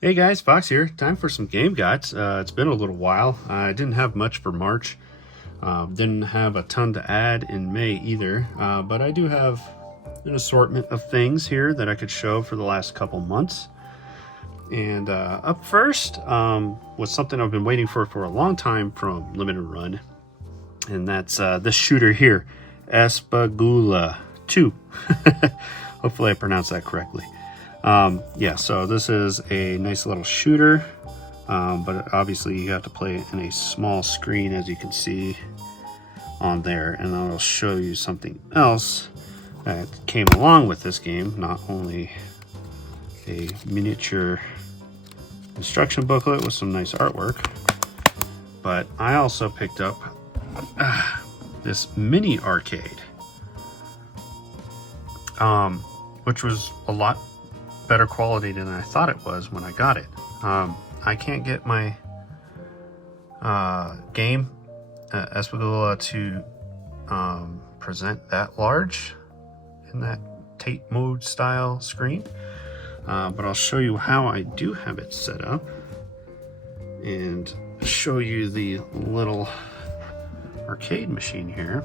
Hey guys, Fox here. Time for some Game Guides. It's been a little while. I didn't have much for March. Didn't have a ton to add in May either. But I do have an assortment of things here that I could show for the last couple months. And up first was something I've been waiting for a long time from Limited Run. And that's this shooter here, Espagula 2. Hopefully I pronounced that correctly. Yeah, so this is a nice little shooter, but obviously you have to play in a small screen, as you can see on there, and I'll show you something else that came along with this game. Not only a miniature instruction booklet with some nice artwork, but I also picked up this mini arcade, which was a lot better quality than I thought it was when I got it. I can't get my game Espagula to present that large in that tape mode style screen, but I'll show you how I do have it set up and show you the little arcade machine here.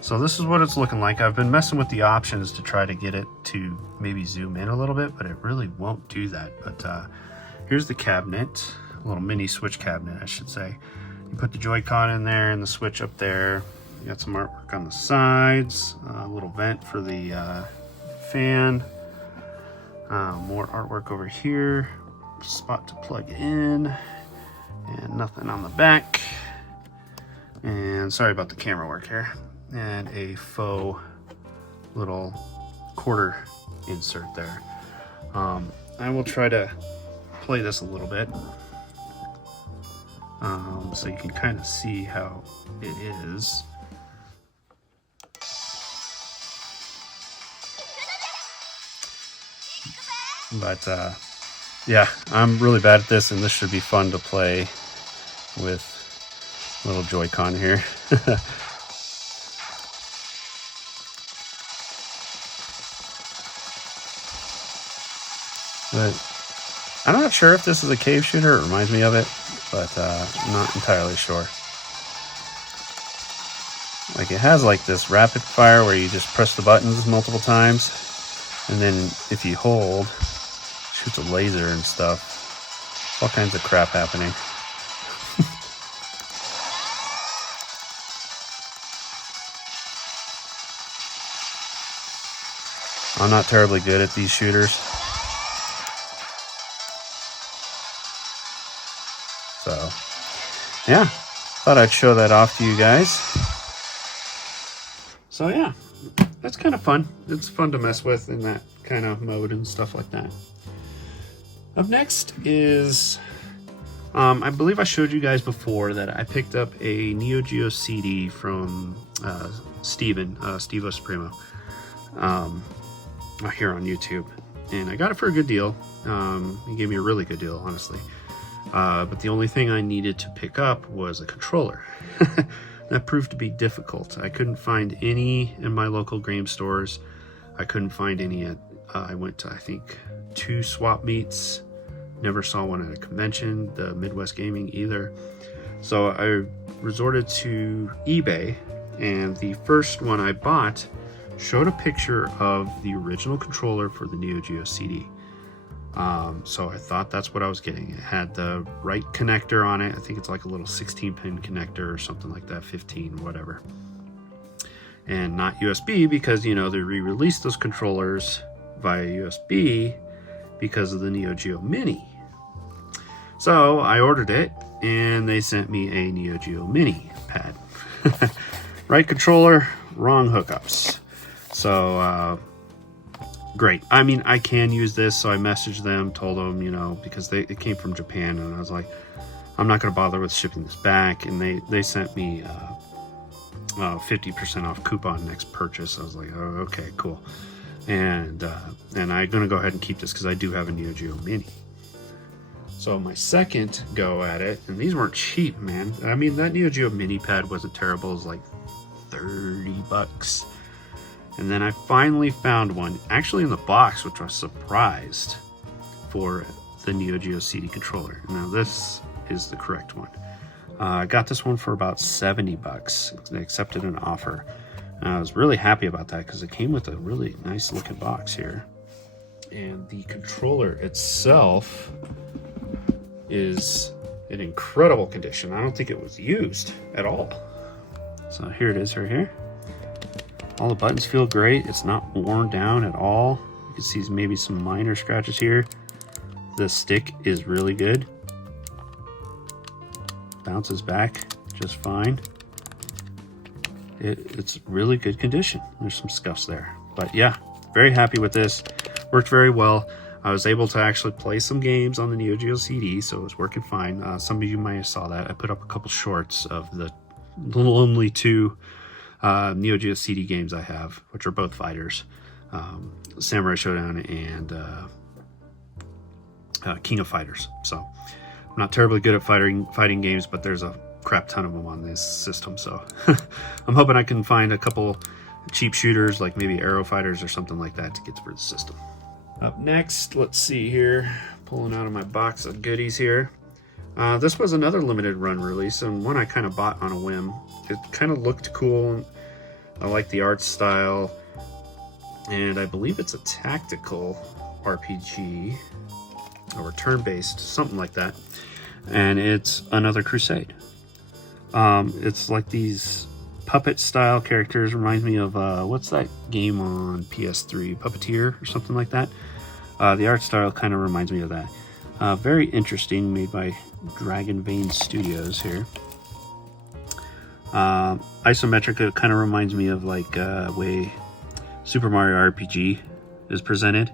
So this is what it's looking like. I've been messing with the options to try to get it to maybe zoom in a little bit, but it really won't do that. But here's the cabinet, a little mini switch cabinet, I should say. You put the Joy-Con in there and the switch up there. You got some artwork on the sides, a little vent for the fan, more artwork over here, spot to plug in, and nothing on the back. And sorry about the camera work here. And a faux little quarter insert there. I will try to play this a little bit so you can kind of see how it is. But yeah, I'm really bad at this, and this should be fun to play with little Joy-Con here. But I'm not sure if this is a cave shooter. It reminds me of it, but I'm not entirely sure. Like, it has like this rapid fire where you just press the buttons multiple times, and then if you hold, shoots a laser and stuff. All kinds of crap happening. I'm not terribly good at these shooters. So, yeah, thought I'd show that off to you guys. So yeah, that's kind of fun. It's fun to mess with in that kind of mode and stuff like that. Up next is, I believe I showed you guys before that I picked up a Neo Geo CD from Steve Supremo, here on YouTube. And I got it for a good deal. He gave me a really good deal, honestly. But the only thing I needed to pick up was a controller. That proved to be difficult. I couldn't find any in my local game stores. I couldn't find any at, I went to, I think, 2 swap meets. Never saw one at a convention, the Midwest Gaming either. So I resorted to eBay, and the first one I bought showed a picture of the original controller for the Neo Geo CD. So I thought that's what I was getting. It had the right connector on it. I think it's like a little 16-pin connector or something like that, 15, whatever. And not USB because, you know, they re-released those controllers via USB because of the Neo Geo Mini. So I ordered it, and they sent me a Neo Geo Mini pad. Right controller, wrong hookups. So, great. I mean, I can use this, so I messaged them, told them, you know, because it came from Japan, and I was like, I'm not going to bother with shipping this back, and they sent me 50% off coupon next purchase. I was like, oh, okay, cool. And I'm going to go ahead and keep this because I do have a Neo Geo Mini. So my second go at it, and these weren't cheap, man. I mean, that Neo Geo Mini pad wasn't terrible. It was like $30. And then I finally found one, actually in the box, which I was surprised, for the Neo Geo CD controller. Now this is the correct one. I got this one for about 70 bucks. They accepted an offer. I was really happy about that because it came with a really nice looking box here. And the controller itself is in incredible condition. I don't think it was used at all. So here it is right here. All the buttons feel great. It's not worn down at all. You can see maybe some minor scratches here. The stick is really good. Bounces back just fine. It's really good condition. There's some scuffs there, but yeah, very happy with this. Worked very well. I was able to actually play some games on the Neo Geo CD, so it was working fine. Some of you might have saw that. I put up a couple shorts of the only two Neo Geo CD games I have, which are both fighters, Samurai Showdown and King of Fighters. So I'm not terribly good at fighting games, but there's a crap ton of them on this system, so I'm hoping I can find a couple cheap shooters like maybe Aero Fighters or something like that to get for the system. Up next, let's see here, pulling out of my box of goodies here. This was another limited run release and one I kind of bought on a whim. It kind of looked cool. I like the art style, and I believe it's a tactical RPG or turn-based, something like that, and it's Another Crusade. It's like these puppet style characters. Reminds me of what's that game on PS3, Puppeteer or something like that. The art style kind of reminds me of that. Very interesting, made by Dragon Vein Studios here. Isometric, it kind of reminds me of like way Super Mario RPG is presented,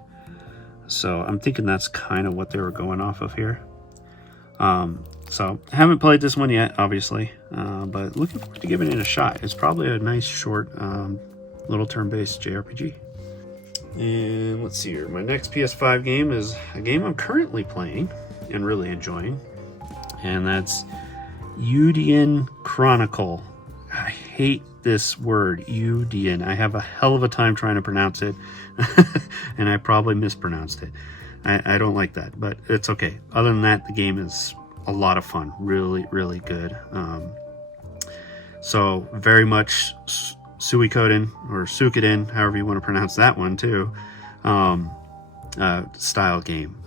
so I'm thinking that's kind of what they were going off of here. So haven't played this one yet, obviously, but looking forward to giving it a shot. It's probably a nice short little turn-based JRPG. And let's see here, my next PS5 game is a game I'm currently playing and really enjoying, and that's Eiyuden Chronicle. I hate this word, Eiyuden. I have a hell of a time trying to pronounce it, and I probably mispronounced it. I don't like that, but it's okay. Other than that, the game is a lot of fun. Really, really good. So very much Suikoden or Suikoden, however you want to pronounce that one too, style game.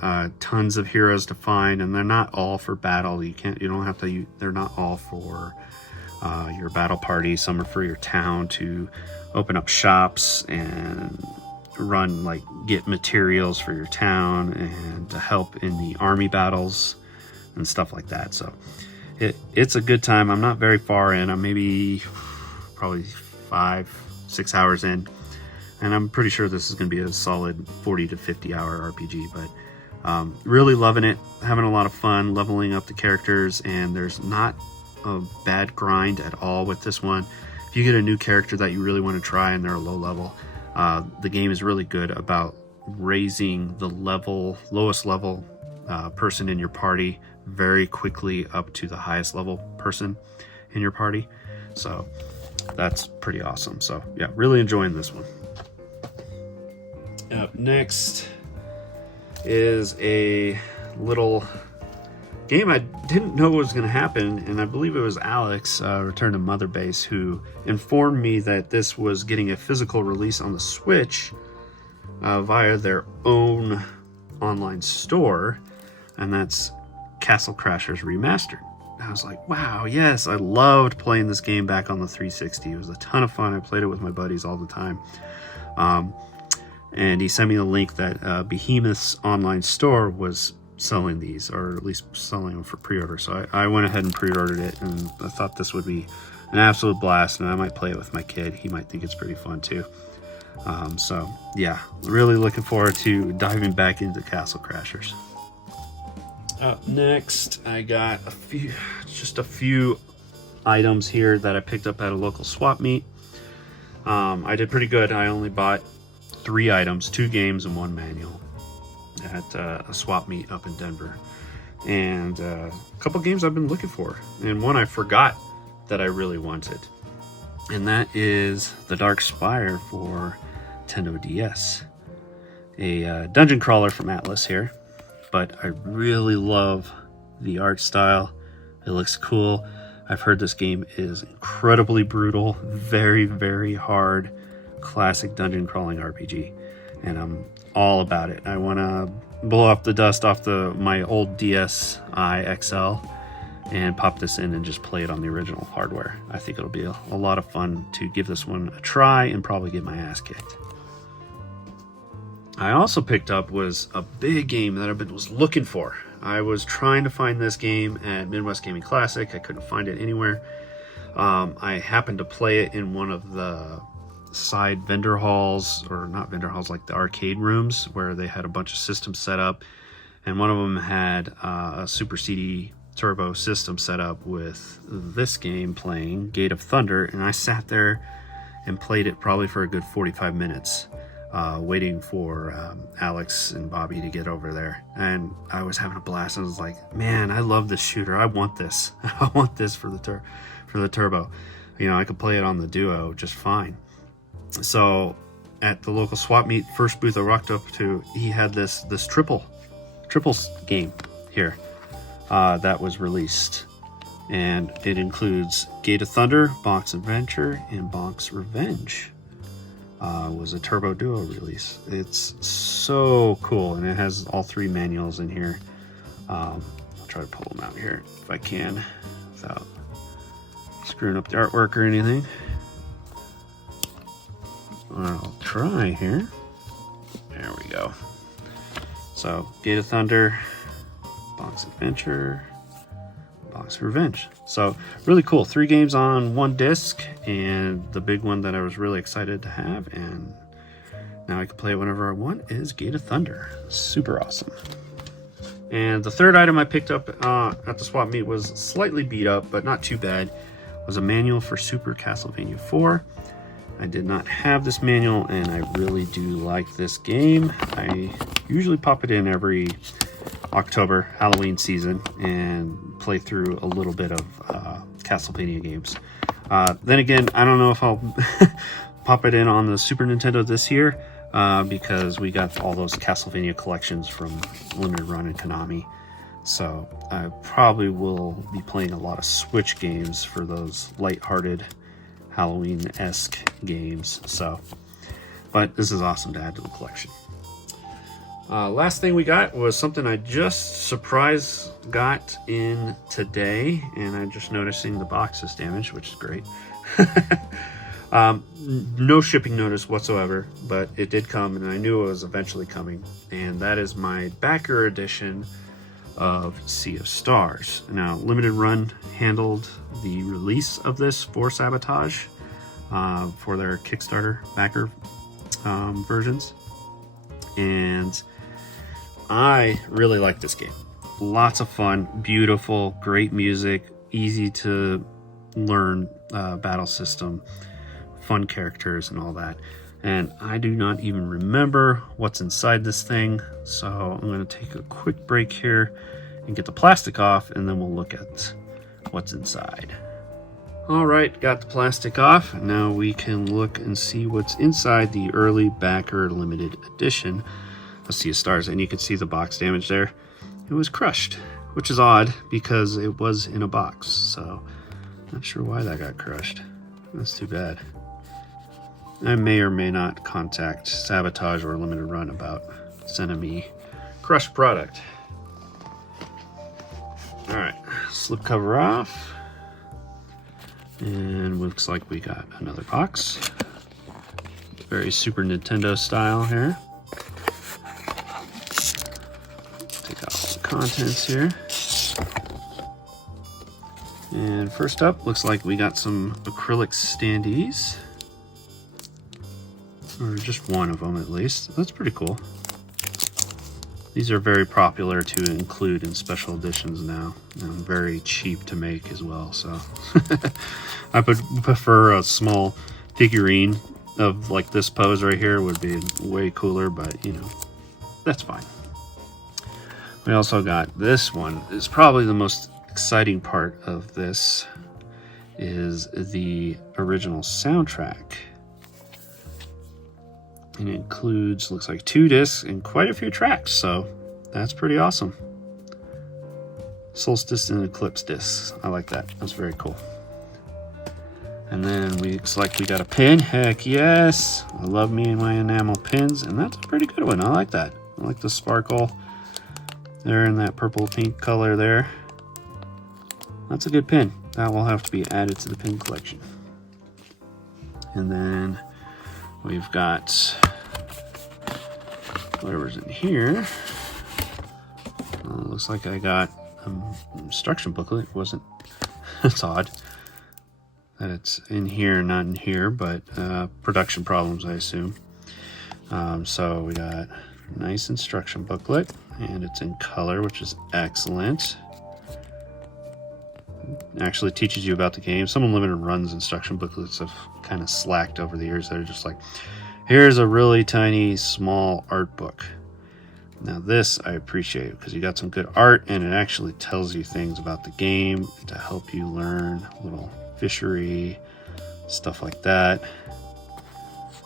Tons of heroes to find, and they're not all for battle. They're not all for your battle party. Some are for your town to open up shops and get materials for your town and to help in the army battles and stuff like that. So it's a good time. I'm not very far in. I'm probably 5-6 hours in, and I'm pretty sure this is going to be a solid 40 to 50 hour RPG, but really loving it, having a lot of fun leveling up the characters, and there's not a bad grind at all with this one. If you get a new character that you really want to try and they're a low level, the game is really good about raising the lowest level person in your party very quickly up to the highest level person in your party. So that's pretty awesome. So yeah, really enjoying this one. Up next is a little game I didn't know was going to happen, and I believe it was Alex, Return to Mother Base, who informed me that this was getting a physical release on the Switch via their own online store, and that's Castle Crashers Remastered. I was like, wow, yes, I loved playing this game back on the 360. It was a ton of fun. I played it with my buddies all the time. And he sent me a link that Behemoth's online store was selling these, or at least selling them for pre-order. So I went ahead and pre-ordered it, and I thought this would be an absolute blast, and I might play it with my kid. He might think it's pretty fun too. So yeah, really looking forward to diving back into Castle Crashers. Up next, I got just a few items here that I picked up at a local swap meet. I did pretty good. I only bought 3 items, 2 games and 1 manual at a swap meet up in Denver, and a couple games I've been looking for, and one I forgot that I really wanted, and that is The Dark Spire for Nintendo DS, a dungeon crawler from Atlas here. but I really love the art style. It looks cool. I've heard this game is incredibly brutal, very, very hard, classic dungeon crawling RPG, and I'm all about it. I want to blow off the dust off my old DSi XL and pop this in and just play it on the original hardware. I think it'll be a lot of fun to give this one a try and probably get my ass kicked. I also picked up was a big game that was looking for. I was trying to find this game at Midwest Gaming Classic. I couldn't find it anywhere. I happened to play it in one of the side vendor halls, or not vendor halls, like the arcade rooms where they had a bunch of systems set up, and one of them had a Super CD Turbo system set up with this game playing, Gate of Thunder, and I sat there and played it probably for a good 45 minutes. Waiting for Alex and Bobby to get over there, and I was having a blast. I was like, man, I love this shooter. I want this. I want this for the Turbo. You know, I could play it on the Duo just fine. So at the local swap meet, first booth I walked up to, he had this triples game here that was released, and it includes Gate of Thunder, Bonk's Adventure, and Bonk's Revenge. Was a Turbo Duo release. It's so cool, and it has all 3 manuals in here. I'll try to pull them out here if I can without screwing up the artwork or anything. I'll try here. There we go. So, Gate of Thunder, Bonk's Adventure, Bonk's Revenge. So really cool. 3 games on 1 disc, and the big one that I was really excited to have, and now I can play it whenever I want, is Gate of Thunder. Super awesome. And the third item I picked up at the swap meet was slightly beat up, but not too bad. It was a manual for Super Castlevania 4. I did not have this manual, and I really do like this game. I usually pop it in every October, Halloween season, and play through a little bit of Castlevania games. Then again, I don't know if I'll pop it in on the Super Nintendo this year, because we got all those Castlevania collections from Limited Run and Konami. So I probably will be playing a lot of Switch games for those lighthearted Halloween-esque games. So, but this is awesome to add to the collection. Last thing we got was something I just surprise got in today, and I'm just noticing the box is damaged, which is great. No shipping notice whatsoever, but it did come, and I knew it was eventually coming, and that is my backer edition of Sea of Stars. Now, Limited Run handled the release of this for Sabotage for their Kickstarter backer versions, and I really like this game. Lots of fun, beautiful, great music, easy to learn battle system, fun characters and all that. And I do not even remember what's inside this thing, so I'm going to take a quick break here and get the plastic off, and then we'll look at what's inside. Alright, got the plastic off. Now we can look and see what's inside the early backer limited edition of Sea of Stars, and you can see the box damage there. It was crushed, which is odd because it was in a box, so not sure why that got crushed. That's too bad. I may or may not contact Sabotage or Limited Run about sending me crushed product. Alright, slip cover off, and looks like we got another box. Very Super Nintendo style here. Take out all the contents here. And first up, looks like we got some acrylic standees. Or just one of them at least. That's pretty cool. These are very popular to include in special editions now, and very cheap to make as well. So I would prefer a small figurine of like this pose right here would be way cooler, but you know, that's fine. We also got this one. It's probably the most exciting part of this is the original soundtrack. It includes, looks like 2 discs and quite a few tracks, so that's pretty awesome. Solstice and Eclipse discs. I like that. That's very cool. And then looks like we got a pin. Heck yes! I love me and my enamel pins, and that's a pretty good one. I like that. I like the sparkle there in that purple pink color there. That's a good pin. That will have to be added to the pin collection. And then we've got whatever's in here. Looks like I got an instruction booklet. It wasn't. It's odd that it's in here, not in here, but production problems, I assume. So we got a nice instruction booklet, and it's in color, which is excellent. Actually teaches you about the game. Some Unlimited Runs instruction booklets have kind of slacked over the years. They're just like, here's a really tiny, small art book. Now this I appreciate because you got some good art, and it actually tells you things about the game to help you learn little fishery, stuff like that.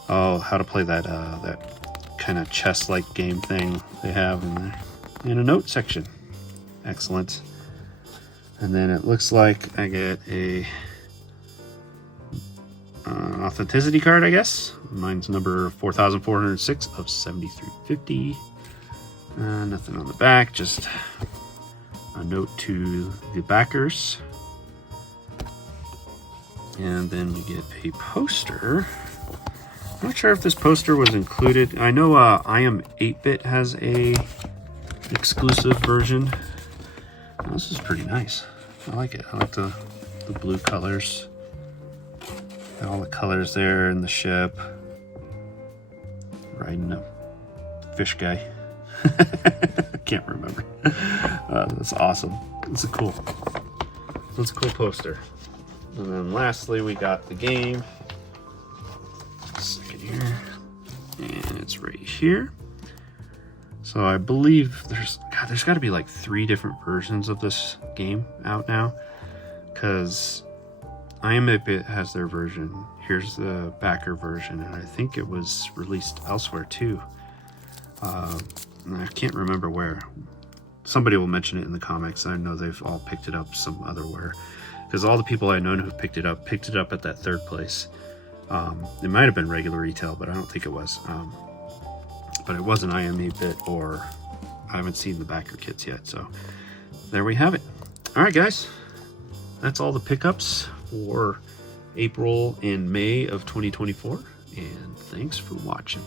Oh, how to play that that kind of chess-like game thing they have in a note section. Excellent. And then it looks like I get a authenticity card, I guess. Mine's number 4406 of 7350. Nothing on the back, just a note to the backers. And then we get a poster. I'm not sure if this poster was included. I know I Am 8-Bit has a exclusive version. This is pretty nice. I like it. I like the blue colors. Got all the colors there in the ship. Riding a fish guy. I can't remember. That's awesome. That's a cool poster. And then lastly, we got the game. Second here. And it's right here. So I believe there's got to be like 3 different versions of this game out now, because I Am 8-Bit has their version. Here's the backer version, and I think it was released elsewhere too. I can't remember where. Somebody will mention it in the comics. I know they've all picked it up some other where, because all the people I know who picked it up at that 3rd place. It might have been regular retail, but I don't think it was. But it wasn't I Am 8-Bit, or I haven't seen the backer kits yet. So there we have it. All right, guys, that's all the pickups for April and May of 2024. And thanks for watching.